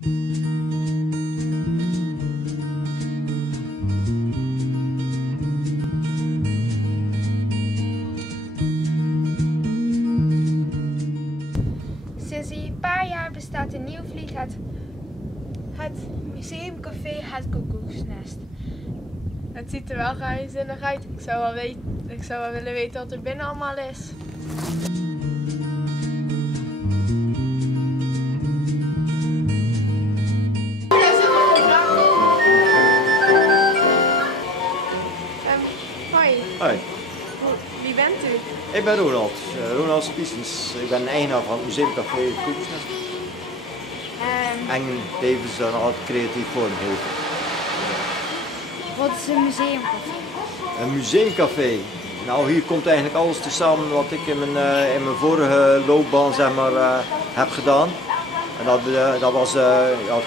Sinds een paar jaar bestaat in Nieuwvliet het museumcafé Het Koekoeksnest. Het ziet er wel geheimzinnig uit. Ik zou wel willen weten wat er binnen allemaal is. Hoi. Hoi, Wie bent u? ik ben Ronald, Ronald Spiesens. Ik ben eigenaar van het museumcafé Het Koekoeksnest. En tevens dan altijd creatief vormgever. Wat is een museumcafé? Een museumcafé. Nou, hier komt eigenlijk alles tezamen wat ik in mijn vorige loopbaan zeg maar, heb gedaan. En dat was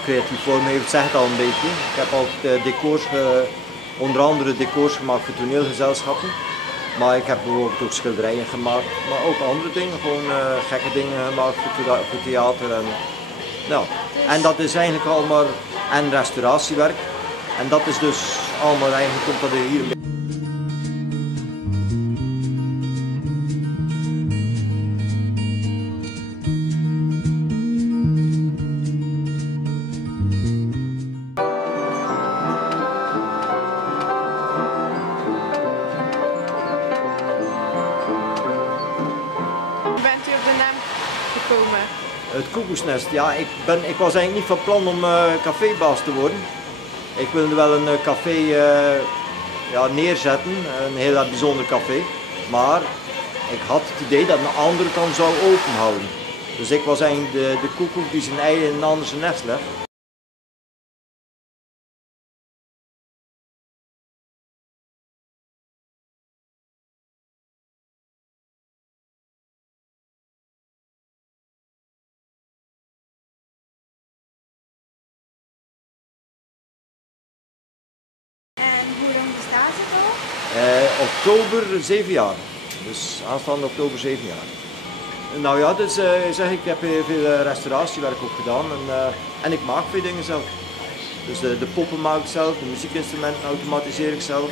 creatief vormgeven, het zegt het al een beetje. Ik heb altijd decors, onder andere decors gemaakt voor toneelgezelschappen. Maar ik heb bijvoorbeeld ook schilderijen gemaakt, maar ook andere dingen, gewoon gekke dingen gemaakt voor theater. En dat is eigenlijk allemaal en restauratiewerk. En dat is dus allemaal eigenlijk komt dat hier een beetje. Hoe bent u op de naam gekomen? Het Koekoeksnest, ja, ik was eigenlijk niet van plan om cafébaas te worden. Ik wilde wel een café neerzetten, een heel bijzonder café. Maar ik had het idee dat een andere kant zou openhouden. Dus ik was eigenlijk de koekoek die zijn ei in een ander zijn nest legt. En hoe lang bestaat het al? Oktober 7 jaar. Dus aanstaande oktober 7 jaar. Nou ja, dus, ik heb heel veel restauratiewerk ook gedaan en ik maak veel dingen zelf. Dus de poppen maak ik zelf, de muziekinstrumenten automatiseer ik zelf.